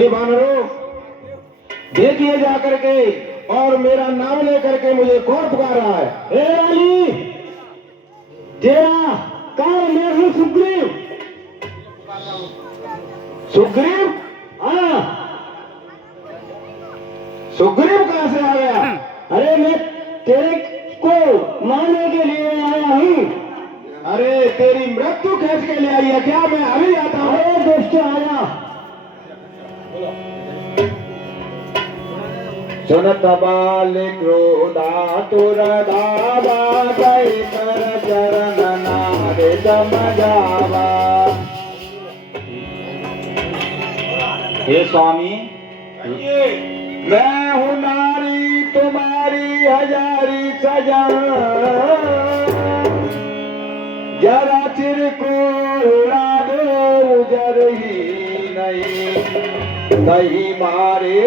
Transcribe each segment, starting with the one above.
हे वानरों, देखिए जा करके और मेरा नाम लेकर के मुझे कौन पुकार रहा है? हे रानी, तेरा काम मैं हूँ सुग्रीव। सुग्रीव? हाँ, सुग्रीव कहाँ से आ गया? अरे मैं तेरे को मारने के लिए आया हूँ। अरे तेरी मृत्यु खींच के ले आई है क्या? मैं अभी आता हूँ। अरे दोस्त आया। सुनत बाल क्रोधातुर धावा, गए कर चरण नारे जम जावा। हे स्वामी, मैं हूँ नारी तुम्हारी हजारी सजा, जरा चिर को उड़ा दो जर ही नहीं, कहीं मारे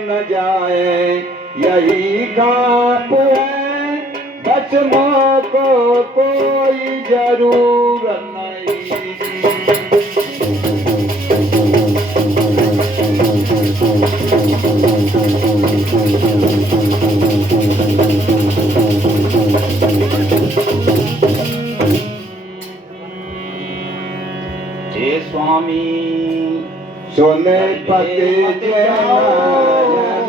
न जाए यही काप है, बचमों को कोई जरूर नहीं। हे स्वामी, सोने पते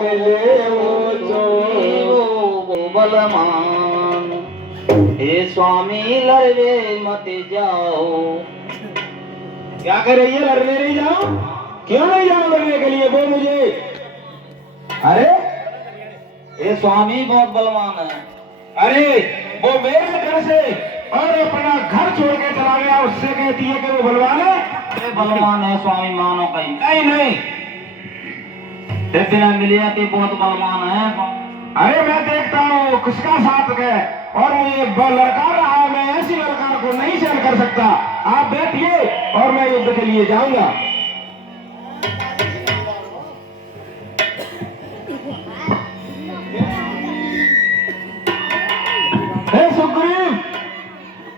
मिले वो बलवान। हे स्वामी, लड़वे मत जाओ। क्या कर रही है? लड़ने नहीं जाओ? क्यों नहीं जाओ लड़ने के लिए? वो मुझे, अरे हे स्वामी, बहुत बलवान है। अरे वो मेरे घर से और अपना घर छोड़ के चला गया, उससे कहती है कि वो बलवान है? अरे बलवान है स्वामी, मानो कहीं। नहीं नहीं, बिना मिलिया के बहुत बलवान है। अरे मैं देखता हूँ किसका साथ है और मुझे ललकार रहा है। मैं ऐसी ललकार को नहीं सहन कर सकता। आप बैठिए और मैं युद्ध के लिए जाऊंगा। हे सुग्रीव,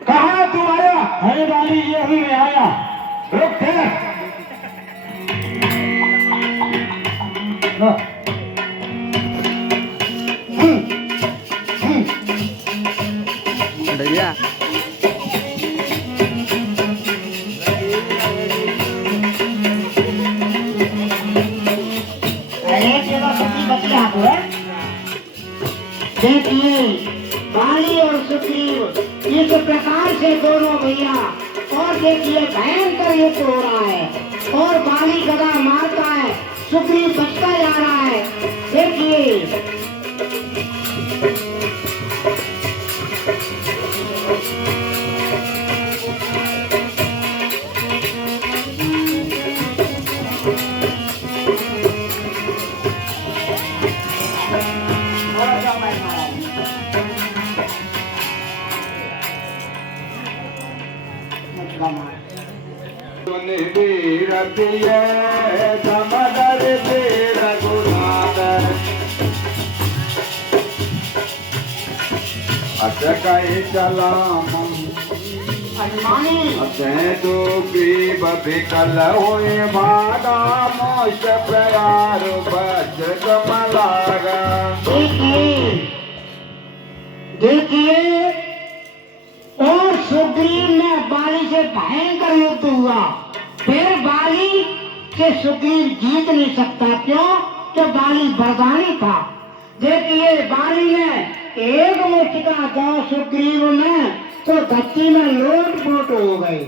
कहाँ तू आया? अरे रानी, ये ही मैं आया। रुक ठहर। भैया अरे चलो सब्जी बची आप है। देखिए बाली और सुग्रीव इस प्रकार से दोनों भैया, और देखिए भयंकर युद्ध हो रहा है और बाली गदा मारता है, सुग्रीव बचता जा रहा है। देखिए चला तो बिकल हुए भागा, मोश प्यार वज्र कमलागा। देखिए और सुग्रीव ने बाली से भयंकर युद्ध हुआ। फिर बाली से सुग्रीव जीत नहीं सकता। क्यों? कि बाली बरदानी था। देखिए बाली ने एक मुश्किल गांव सुग्रीव में तो धरती में लोट पोट हो गई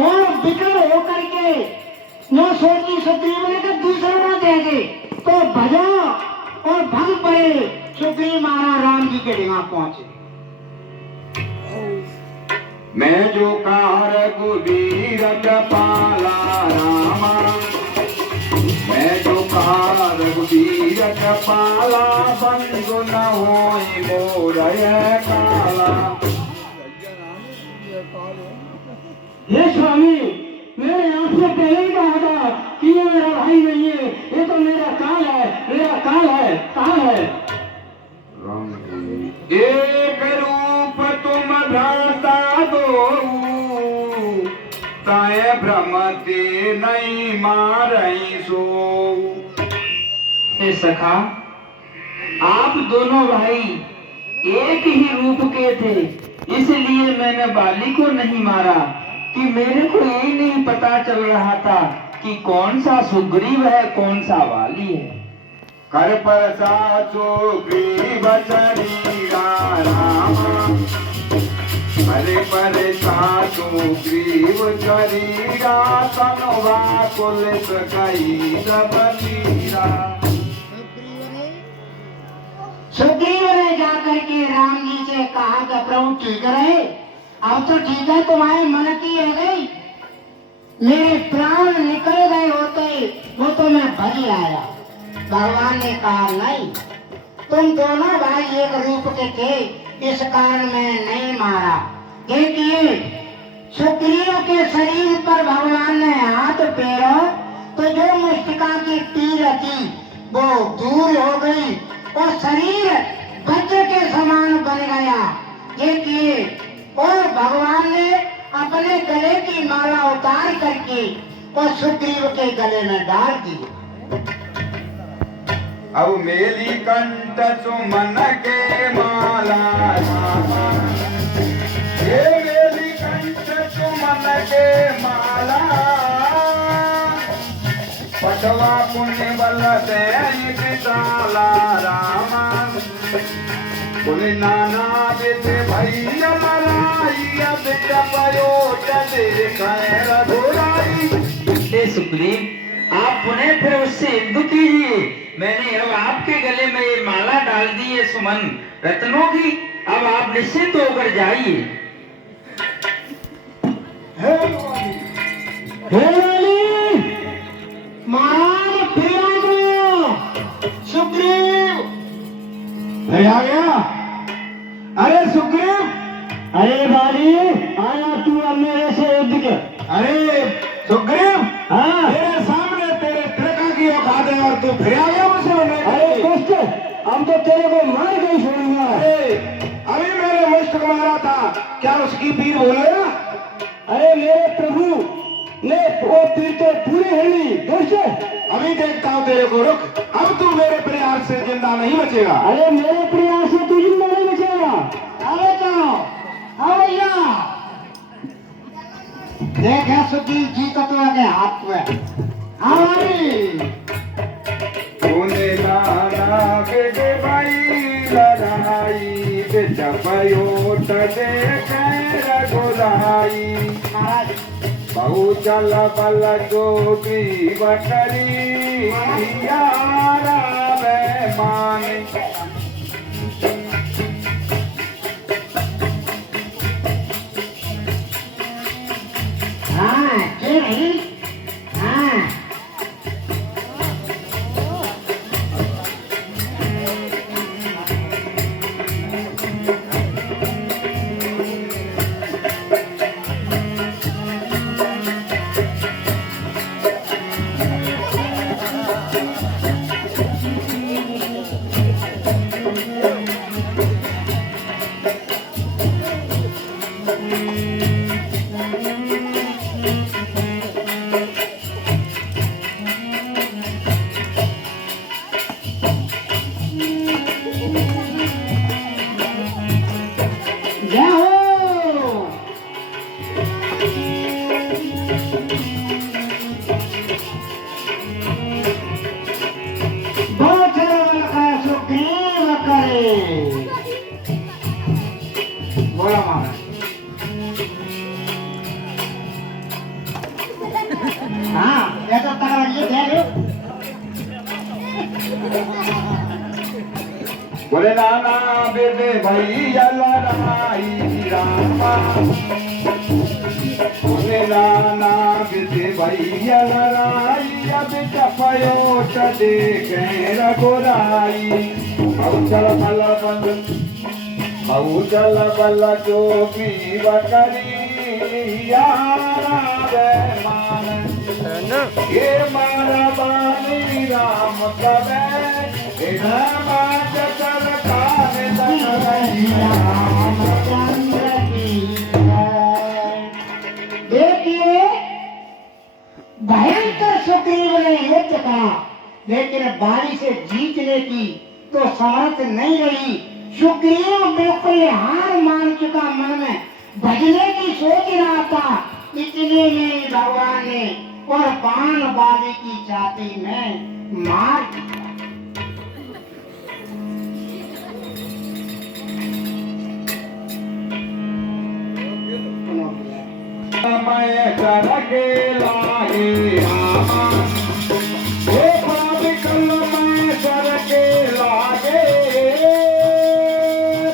और बिकल होकर के वो सोची सुग्रीव ने कि दूसरे को देंगे तो भजो और भग पड़े। सुग्रीव महाराज राम जी के ढिंगा पहुंचे। मैं जो कार रघुबीर कृपाला रामा, मैं जो कार रघुबीर कृपाला, बंधु न होई मोर यह काला। हे स्वामी, मैंने आपसे पहले ही कहा था कि ये मेरा भाई नहीं है, ये तो मेरा काल है, मेरा काल है, काल है। एक रूप तुम भ्राता दो, ताय भ्रमते नहीं मारई सो। हे सखा, आप दोनों भाई एक ही रूप के थे, इसलिए मैंने बाली को नहीं मारा कि मेरे को यही नहीं पता चल रहा था कि कौन सा सुग्रीव है कौन सा वाली है। कर पर साचो ग्रीव शरीरा राम, हरे पर साचो ग्रीव शरीरा, तनवा कुल सकाई बनीरा। सुग्रीव ने जाकर के राम जी से कहा कि प्रभु ठीक रहे, अब तो ठीक है, तुम्हारे मन की हो गई, मेरे प्राण निकल गए होते वो तो मैं बच आया। भगवान ने कहा नहीं, तुम दोनों भाई एक रूप के थे, इस कारण मैं नहीं मारा। देखिए सुग्रीव के शरीर पर भगवान ने हाथ फेरा तो जो मुष्टिका की तीर थी वो दूर हो गई और शरीर वज्र के समान बन गया। देखिए और भगवान ने अपने गले की माला उतार करके और सुग्रीव के गले में डाल दी। अब मेरी कंठ सुमन के माला रामा, ये मेरी कंठ सुमन के माला, पटवा पुण्य बल दैनिक साला रामा, पुण्य नाना बित भैया लड़ाई, अब जपयो चले खैर घुराई। हे सुग्रीव, आप पुनः फिर उससे युद्ध कीजिए। मैंने अब आपके गले में ये माला डाल दी है सुमन रत्नों की, अब आप निश्चिंत होकर जाइए। हे महाराज फिर आ गया सुग्रीव। नहीं आ गया? अरे सुग्रीव, अरे बाली, आया तू अब मेरे से युद्ध के। अरे सुग्रीव, हाँ तेरे सामने तेरे त्रिका की औकात है और तू फिर आ गया मुझसे मिलने के अरे लिए। दोस्त, अब तो तेरे को मार के ही छोड़ूंगा। अरे अभी मैंने मुष्ट को मारा था, क्या उसकी पीर बोलेगा? अरे मेरे प्रभु ने वो तीर तो पूरी हिली दोस्त। अभी देखता हूँ तेरे को, रुक। अब तू मेरे प्रयास से जिंदा नहीं बचेगा। अरे मेरे प्रयास से तू जिंदा नहीं बचेगा। अरे चलो आओ भैया, देखा सुग्रीव जी तो तुम्हारे हाथ में हमारी तूने नाना बेटे भाई लड़ाई, बेटा पयो तदे कैर गोलाई, महाराज बहु चल बल जोगी बटरी, यारा मैं मान। हाँ क्यों नहीं, हाँ बोला महाराज। हाँ ये तो तगड़ा ये ध्यान लो। बोले नाना बेटे भैया लड़ाई रामा, बोले नाना बेटे भैया लड़ाई, अब चपयो चले गए रघुराई, चल बल बल बहु चल बल जोगी बकरी, यारा मान ये मारा बाली राम कबे, देखिए भयंकर सुग्रीव ने युद्ध का लेकिन बाली से जीतने की तो समर्थ नहीं रही। सुग्रीव बिल्कुल हार मान चुका, मन में भजने की सोच रहा था। इतने में भगवान ने और बाण बाली की छाती में मार दिया। मैं कर के लाए रामा, हे पापिकल मैं कर के लागे,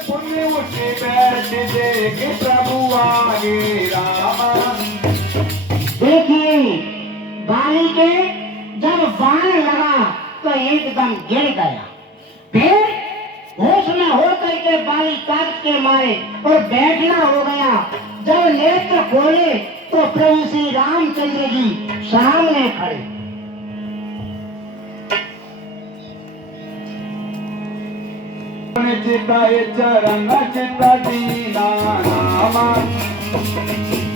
पुण्य उठी बैठ देख प्रभु आगे रामा। देखिए बाली के जब बाण लगा तो एकदम गिर गया। फिर होश में होकर के बाली ताकत के मारे और बैठना हो गया। जब नेत्र खोले तो प्रभु श्री रामचंद्र जी सामने खड़े। चिताए चरण चिता दीना नामा,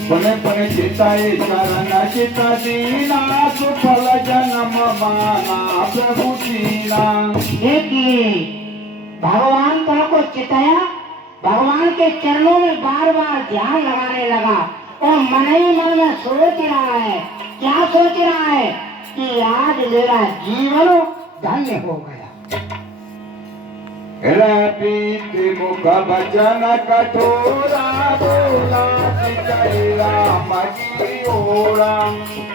पुण्य पुण्य चिताए चरण चिता दीना, सुफल जन्म माना प्रभु दीना। देखिए भगवान को चिताया, भगवान के चरणों में बार बार ध्यान लगाने लगा और मन ही मन में सोच रहा है। क्या सोच रहा है कि आज मेरा जीवन धन्य हो गया। पीति मुख भजन कठोरा, बोला चितई राम की ओरा।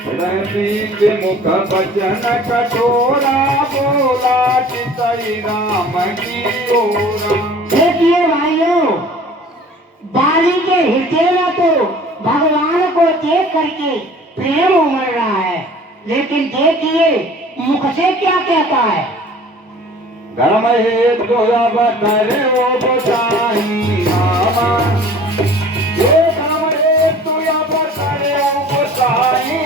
पीति मुख भजन कठोरा, बोला चितई राम की ओरा। देखिए भाइयों, बाली के हृदय में तो भगवान को देख करके प्रेम उमड़ रहा है, लेकिन देखिए मुख से क्या कहता है। धर्म हेतु अब करे वो बचाई रामा, ये धर्म हेतु अब करे वो बचाई।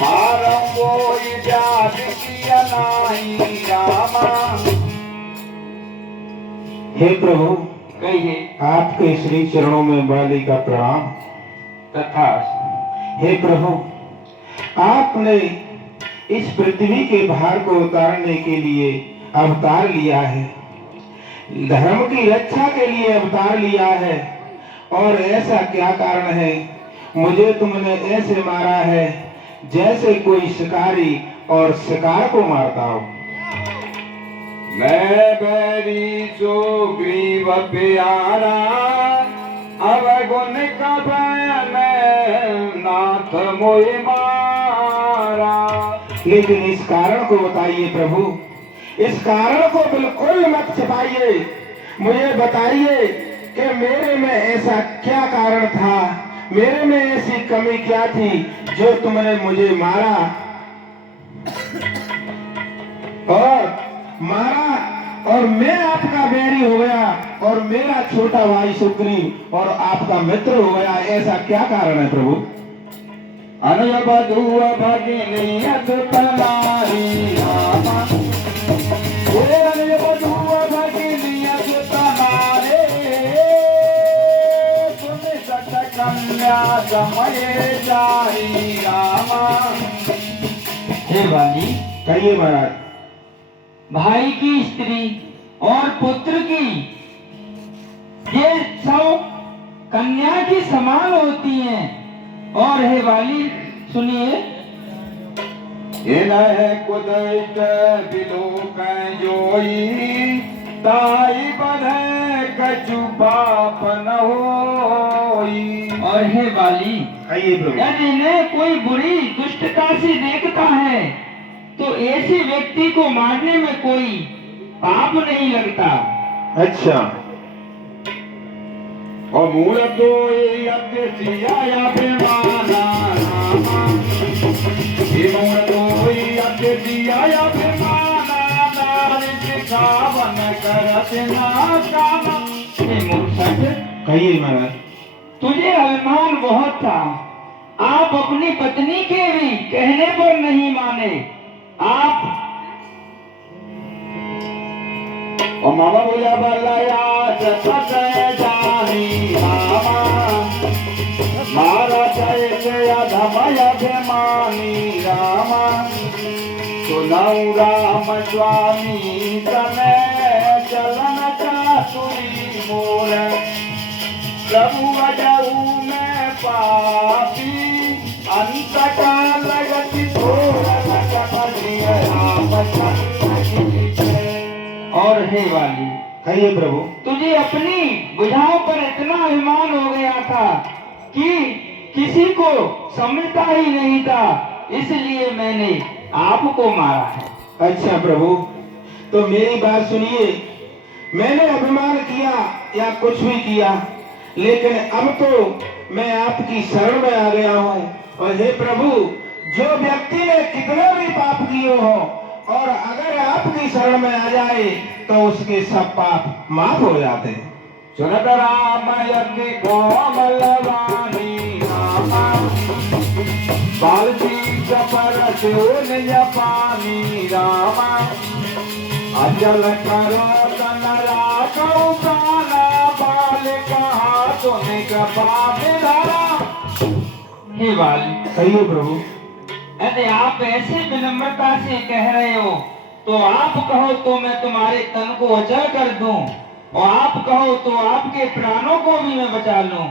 मारम कोई व्याध किया नहीं रामा। हे प्रभु, कहिए। आपके श्री चरणों में बाली का प्रणाम। तथा हे प्रभु, आपने इस पृथ्वी के भार को उतारने के लिए अवतार लिया है, धर्म की रक्षा के लिए अवतार लिया है। और ऐसा क्या कारण है, मुझे तुमने ऐसे मारा है जैसे कोई शिकारी और शिकार को मारता हो। मैं बैरी सुग्रीव प्यारा, अवगुण कब मैं नाथ मोहि मारा। लेकिन इस कारण को बताइए प्रभु, इस कारण को बिल्कुल मत छिपाइए। मुझे बताइए कि मेरे में ऐसा क्या कारण था, मेरे में ऐसी कमी क्या थी जो तुमने मुझे मारा और मैं आपका बैरी हो गया और मेरा छोटा भाई सुग्रीव और आपका मित्र हो गया। ऐसा क्या कारण है प्रभु? अनुज बधुआ भगिनी अत तनारी रामा, हे अनुज बधुआ भगिनी अत तनारे, सुन सत कन्या समय जाई रामा। हे बाली, कहिए महाराज। भाई की स्त्री और पुत्र की ये सब कन्या की समान होती हैं। और हे वाली सुनिए, कुदृष्ट बिलोक जोई, ताई बधै कछु पाप न होई। और हे वाली, कहिए प्रभु। यदि इन्हें कोई बुरी दुष्टता से देखता है तो ऐसे व्यक्ति को मारने में कोई पाप नहीं लगता। अच्छा, और मूल तो अत्यसिया बेमाना रामा, ये मूल तो अत्यसिया बेमाना, नारी सिखावन करत ना कामा। हे मूर्ख, कहिए महाराज। तुझे अभिमान बहुत था, आप अपनी पत्नी के भी कहने पर नहीं माने। आप और मामा बोला बल्लया सत जानी रामा, मारा जय अधमय अभिमानी रामा सुनऊ राम स्वामी समय चलन चातुरी मोर प्रभु अजऊ में पापी अंत काल गति और हे वाली, कहिए प्रभु। तुझे अपनी बुझाओं पर इतना अभिमान हो गया था कि किसी को समझता ही नहीं था, इसलिए मैंने आपको मारा है। अच्छा प्रभु, तो मेरी बात सुनिए। मैंने अभिमान किया या कुछ भी किया, लेकिन अब तो मैं आपकी शरण में आ गया हूँ। और हे प्रभु, जो व्यक्ति ने कितने भी पाप किए हो और अगर आपकी शरण में आ जाए तो उसके सब पाप माफ हो जाते हैं। सुनत राम यज्ञ कोमल वाणी रामा बालती पर निज पानी रामा अजल करो तन राखो प्राणा बालिका तुम पाप धरा। हे वाली, कहिए प्रभु। यदि आप ऐसे विनम्रता से कह रहे हो तो आप कहो तो मैं तुम्हारे तन को अचल कर दूं, और आप कहो तो आपके प्राणों को भी मैं बचा लूं।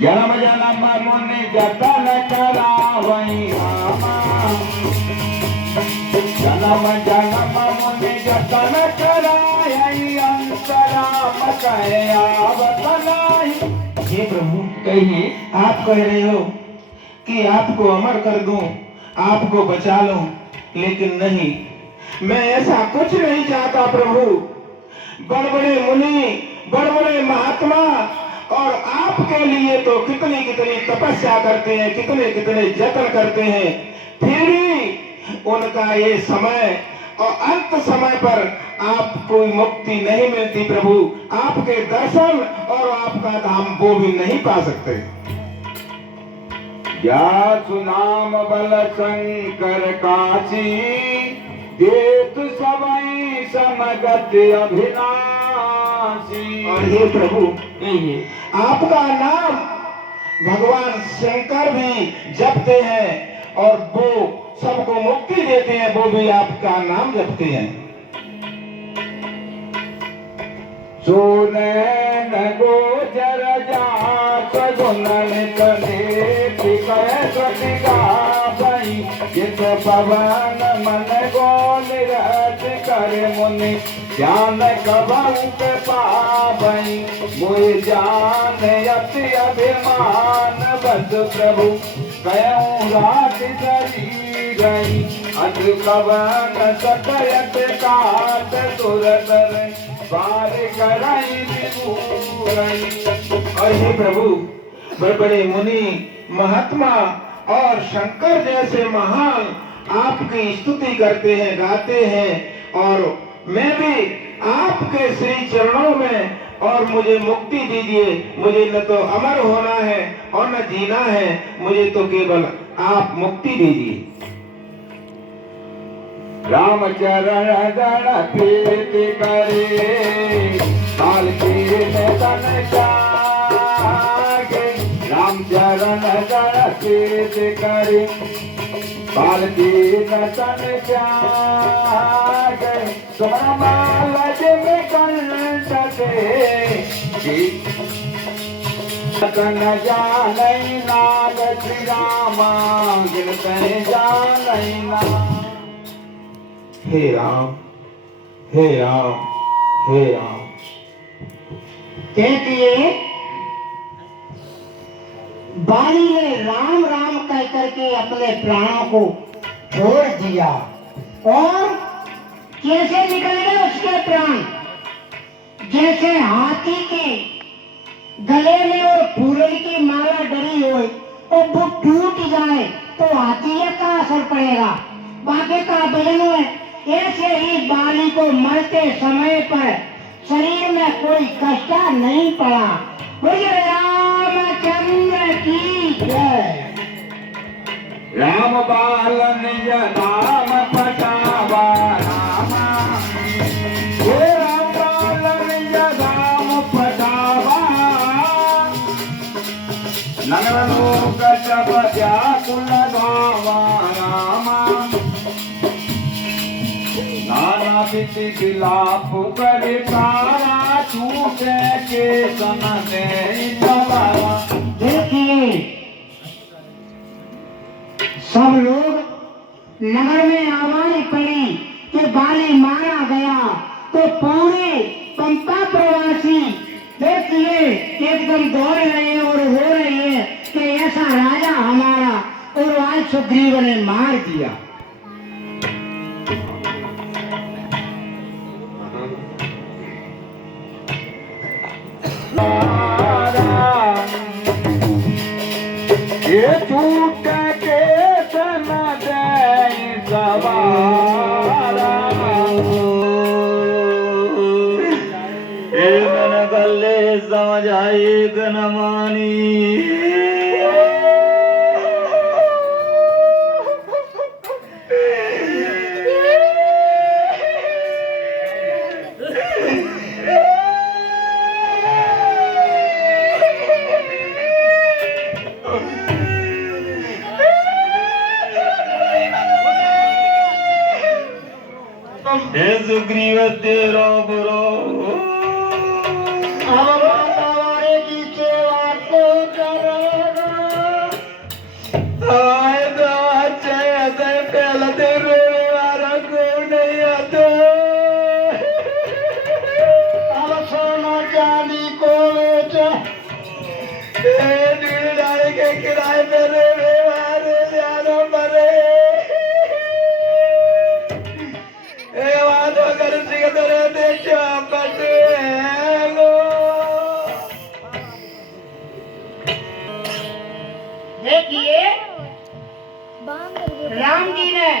जन्म जन्म मुनि जतन करावई रामा जन्म जन्म मुनि जतन कराई अंतराम कहे आवत नाही। हे प्रभु, कहिए। आप कह रहे हो कि आपको अमर कर दूं, आपको बचा लूं, लेकिन नहीं, मैं ऐसा कुछ नहीं चाहता प्रभु। बड़े बड़े मुनि, बड़े बड़े महात्मा और आपके लिए तो कितनी कितनी तपस्या करते हैं, कितने कितने जतन करते हैं, फिर भी उनका ये समय और अंत समय पर आपको मुक्ति नहीं मिलती प्रभु। आपके दर्शन और आपका धाम वो भी नहीं पा सकते। या सुनाम बल शंकर काशी देत सबई समगत अभिनाशी। और हे प्रभु, कहिए। आपका नाम भगवान शंकर भी जपते हैं और वो सबको मुक्ति देते हैं, वो भी आपका नाम जपते हैं। सोने न गोचर जात गुणन तने टिकाई जित पवन मन गो निरत कर मुनि ज्ञान कबहु के पावई मोहि जान अति अभिमान बस प्रभु कयऊँ रात सरी गई अध कवन सकयत काट तुरतर बार कराई विभूरई। और हे प्रभु, बड़े बड़े मुनि, महात्मा और शंकर जैसे महान आपकी स्तुति करते हैं, गाते हैं, और मैं भी आपके श्री चरणों में, और मुझे मुक्ति दीजिए। मुझे न तो अमर होना है और न जीना है, मुझे तो केवल आप मुक्ति दीजिए। रामचरण गण प्रीति करे काल के तन जागे रामचरण गण प्रीति करे काल के तन जागे सोमालज में कंठ दे तन जानई नाग श्री रामा गिरते जानई नाग। हे राम, हे राम, हे राम। देखिए, बाली ने राम राम कह करके अपने प्राणों को छोड़ दिया, और कैसे निकल गए उसके प्राण? जैसे हाथी के गले में और फूलन की माला डरी हो और वो टूट जाए तो हाथी का असर पड़ेगा, बाकी का बदन में। ऐसे ही बाली को मरते समय पर शरीर में कोई कष्ट नहीं पड़ा। बोलिए रामचंद्र की जय। राम बाल निज नाम पटावा रामा हे राम बाल निज नाम पटावा नगर लोक बिति विलाप कर तारा छूटे के सन दे सवारा। देखिए सब लोग नगर में आवाज पड़ी कि बाली मारा गया, तो पूरे पंपा प्रवासी देखिए एकदम दौड़ रहे हैं और हो रहे हैं कि ऐसा राजा हमारा, और आज सुग्रीव ने मार दिया। ये छूट के सन दे सवारा। ये मन गले समझाई गन मानी। हे सुग्रीव तेरो बुरो अब मातावारे की सेवा को करोगा। आए तो अच्छे आते पहले तो रोने वाला को नहीं आता। अब सोना चांदी को बेचे, डाले के किराए पे रोने वाले जानो पड़े। वादो कर सिकदरे देशो बटे लो। देखिए राम जी ने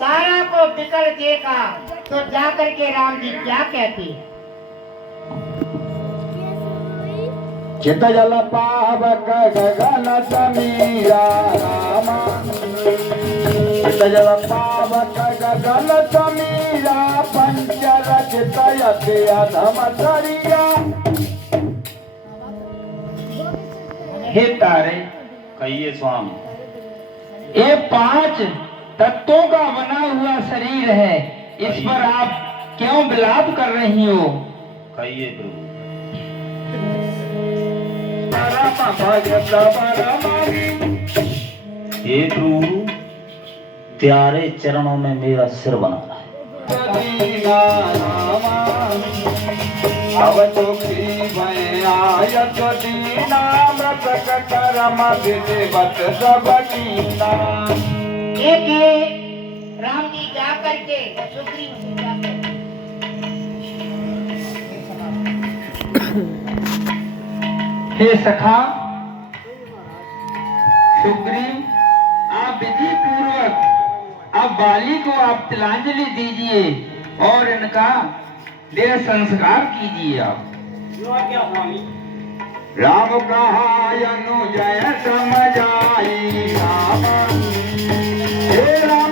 तारा को बिकल देखा तो जाकर के राम जी क्या कहते हैं? चित जल पावक गगन समीरा रामा। चित जल पावक गगन समीरा पंच रचित यति अधम करिया। हे तारे, कहिए स्वामी। ये 5 तत्वों का बना हुआ शरीर है, इस पर आप क्यों विलाप कर रही हो? कहिए प्रभु। परम भगत परमानी। हे प्रभु, प्यारे चरणों में मेरा सिर बना रहा है। दीना रामा। अब चोखी आयत दीना मृतक करम विधिवत सब कीना। देखिए राम जी जाकर के सुग्रीव से क्या कहते हैं? हे सखा सुग्रीव, आप विधि पूर्वक अब बाली को आप तिलांजलि दीजिए और इनका देह संस्कार कीजिए। आप राम कहा अनुजय समझाई राम। हे राम